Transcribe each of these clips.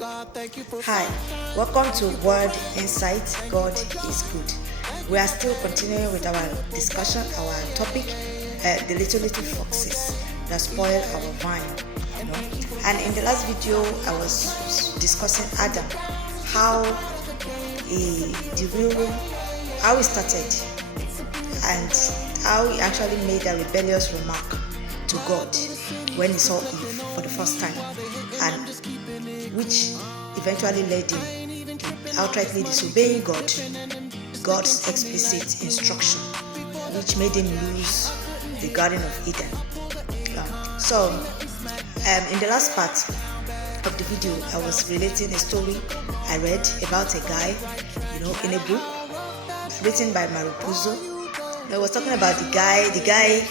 Hi, welcome to Word Insight. God is good. We are still continuing with our discussion, our topic, the little foxes that spoil our vine. And in the last video, I was discussing Adam, how he started, and how he actually made a rebellious remark to God when he saw Eve for the first time, and which eventually led him to outrightly disobeying God's explicit instruction, which made him lose the Garden of Eden. In the last part of the video, I was relating a story I read about a guy, in a book written by Marupuzo. I was talking about the guy. The guy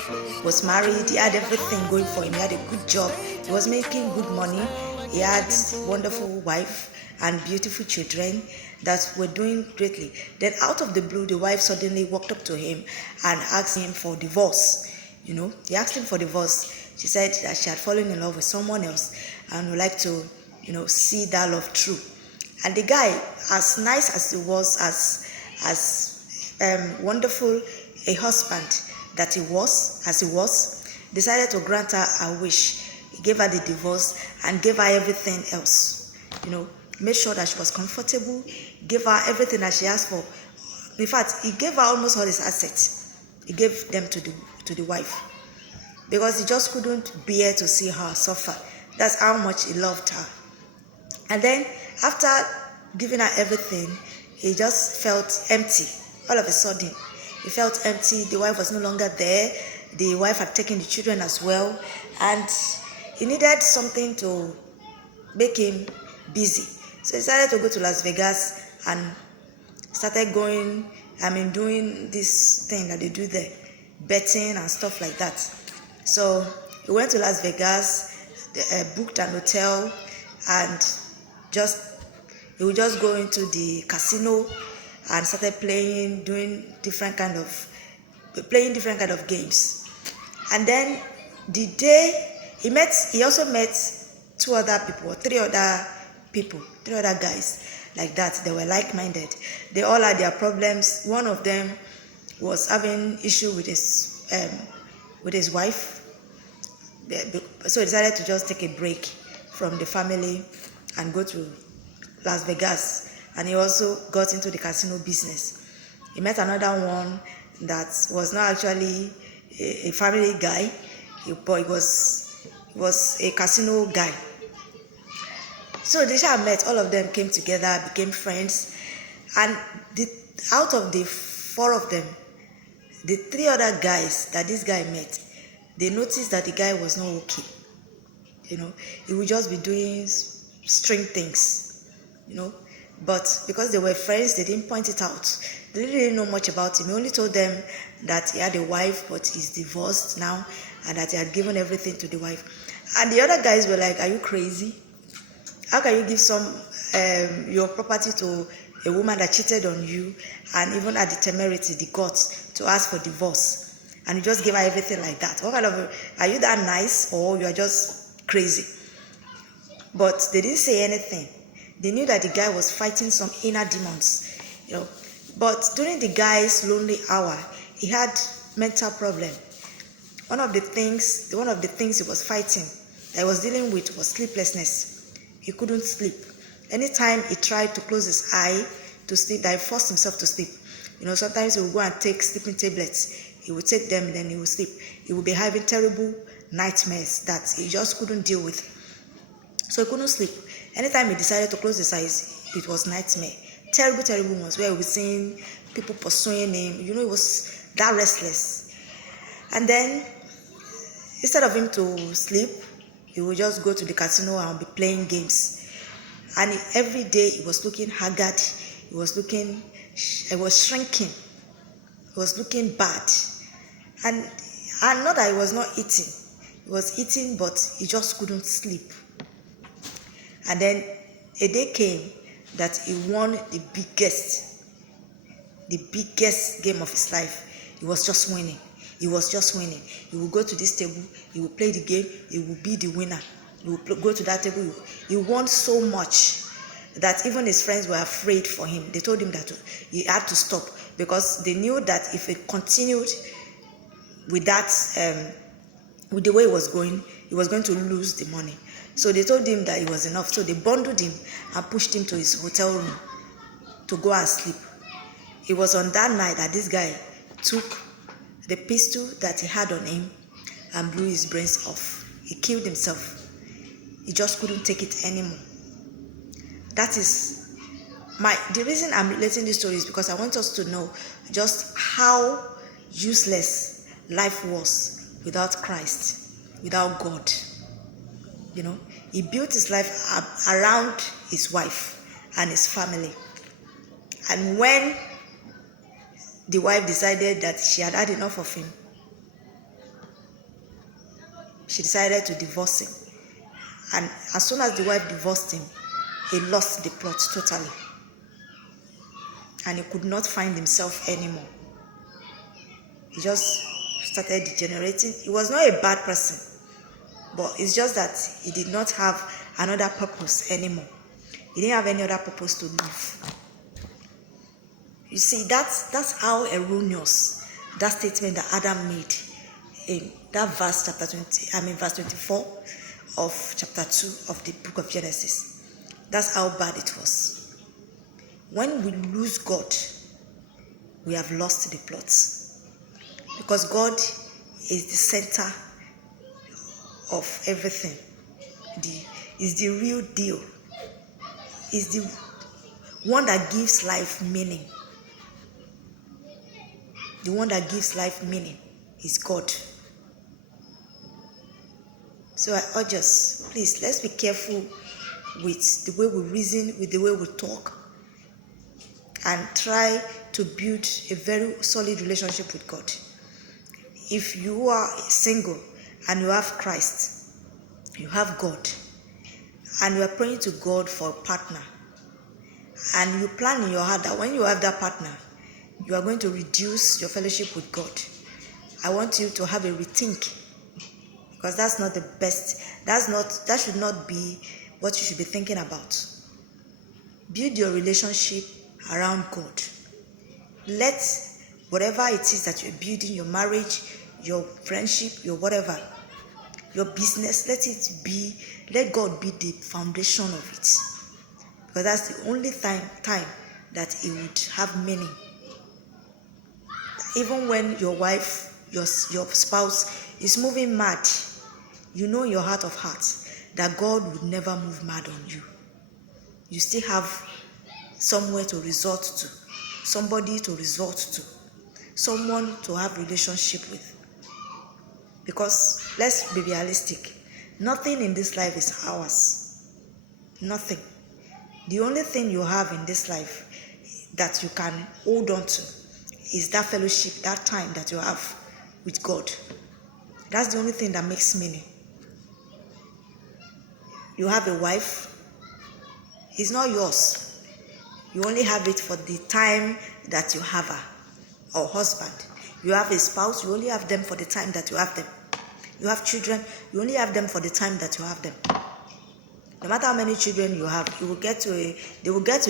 was married. He had everything going for him. He had a good job. He was making good money. He had a wonderful wife and beautiful children that were doing greatly. Then out of the blue, the wife suddenly walked up to him and asked him for divorce. He asked him for divorce. She said that she had fallen in love with someone else and would like to, see that love through. And the guy, as nice as he was, as wonderful a husband that he was, decided to grant her a wish. He gave her the divorce and gave her everything else. Made sure that she was comfortable, gave her everything that she asked for. In fact, he gave her almost all his assets. He gave them to the wife, because he just couldn't bear to see her suffer. That's how much he loved her. And then after giving her everything, he just felt empty. All of a sudden, he felt empty. The wife was no longer there. The wife had taken the children as well, and he needed something to make him busy. So he decided to go to Las Vegas and started doing this thing that they do there, betting and stuff like that. So he went to Las Vegas, booked an hotel, and he would just go into the casino and started playing different kind of games. And then the day he also met three other guys like that. They were like-minded. They all had their problems. One of them was having issue with his wife. So he decided to just take a break from the family and go to Las Vegas. And he also got into the casino business. He met another one that was not actually a family guy, but he was a casino guy. So they met. All of them came together, became friends, and out of the four of them, the three other guys that this guy met, they noticed that the guy was not okay. He would just be doing strange things, But because they were friends, they didn't point it out. They didn't really know much about him. He only told them that he had a wife, but he's divorced now, and that he had given everything to the wife. And the other guys were like, "Are you crazy? How can you give your property to a woman that cheated on you and even had the temerity, the guts to ask for divorce? And you just give her everything like that? What kind of, are you that nice, or you are just crazy?" But they didn't say anything. They knew that the guy was fighting some inner demons, But during the guy's lonely hour, he had mental problem. One of the things he was fighting, that he was dealing with, was sleeplessness. He couldn't sleep. Anytime he tried to close his eye to sleep, that he forced himself to sleep. Sometimes he would go and take sleeping tablets. He would take them, then he would sleep. He would be having terrible nightmares that he just couldn't deal with. So he couldn't sleep. Anytime he decided to close his eyes, it was nightmare. Terrible, terrible ones, where he was seeing people pursuing him. He was that restless. And then, instead of him to sleep, he would just go to the casino and be playing games. And every day he was looking haggard. He was shrinking. He was looking bad. And not that he was not eating. He was eating, but he just couldn't sleep. And then a day came that he won the biggest game of his life. He was just winning. He would go to this table, he would play the game, he would be the winner. He would go to that table. He won so much that even his friends were afraid for him. They told him that he had to stop, because they knew that if he continued with that, with the way he was going to lose the money. So they told him that it was enough. So they bundled him and pushed him to his hotel room to go and sleep. It was on that night that this guy took the pistol that he had on him and blew his brains off. He killed himself. He just couldn't take it anymore. That is the reason I'm relating this story is because I want us to know just how useless life was without Christ, without God. You know, he built his life around his wife and his family. And when the wife decided that she had had enough of him, she decided to divorce him. And as soon as the wife divorced him, he lost the plot totally. And he could not find himself anymore. He just started degenerating. He was not a bad person, but it's just that he did not have another purpose anymore. He didn't have any other purpose to live. You see, that's how erroneous that statement that Adam made in that verse, verse 24 of chapter 2 of the book of Genesis. That's how bad it was. When we lose God, we have lost the plot. Because God is the center of everything. Is the real deal. Is the one that gives life meaning. The one that gives life meaning is God. So I urge us, please, let's be careful with the way we reason, with the way we talk, and try to build a very solid relationship with God. If you are single and you have Christ, you have God, and you are praying to God for a partner, and you plan in your heart that when you have that partner, you are going to reduce your fellowship with God, I want you to have a rethink, because that's not the best. That should not be what you should be thinking about. Build your relationship around God. Let whatever it is that you're building, your marriage, your friendship, your whatever, your business, let God be the foundation of it. Because that's the only time that it would have meaning. Even when your wife, your spouse is moving mad, you know in your heart of hearts that God would never move mad on you. You still have somewhere to resort to, somebody to resort to, someone to have relationship with. Because let's be realistic, nothing in this life is ours. Nothing. The only thing you have in this life that you can hold on to is that fellowship, that time that you have with God. That's the only thing that makes meaning. You have a wife, it's not yours. You only have it for the time that you have her, or husband. You have a spouse, you only have them for the time that you have them. You have children, you only have them for the time that you have them. No matter how many children you have, they will get to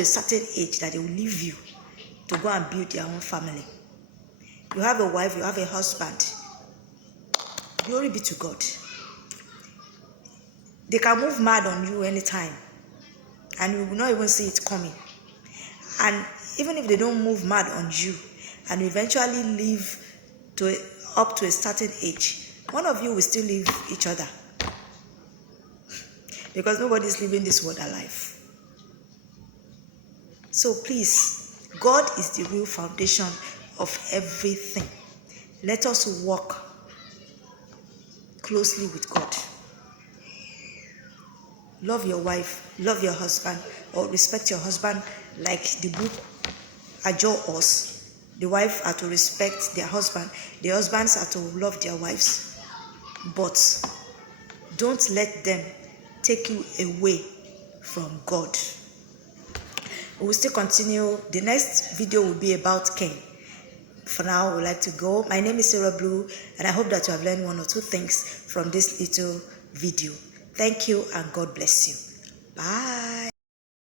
a certain age that they will leave you to go and build their own family. You have a wife, you have a husband. Glory be to God. They can move mad on you anytime, and you will not even see it coming. And even if they don't move mad on you, and you eventually live up to a certain age, one of you will still leave each other. Because nobody is living this world alive. So please, God is the real foundation of everything. Let us walk closely with God. Love your wife, love your husband, or respect your husband like the book adjure us. The wife are to respect their husband. The husbands are to love their wives. But don't let them take you away from God. We will still continue. The next video will be about Cain. For now, I would like to go. My name is Sarah Blue, and I hope that you have learned one or two things from this little video. Thank you and God bless you. Bye.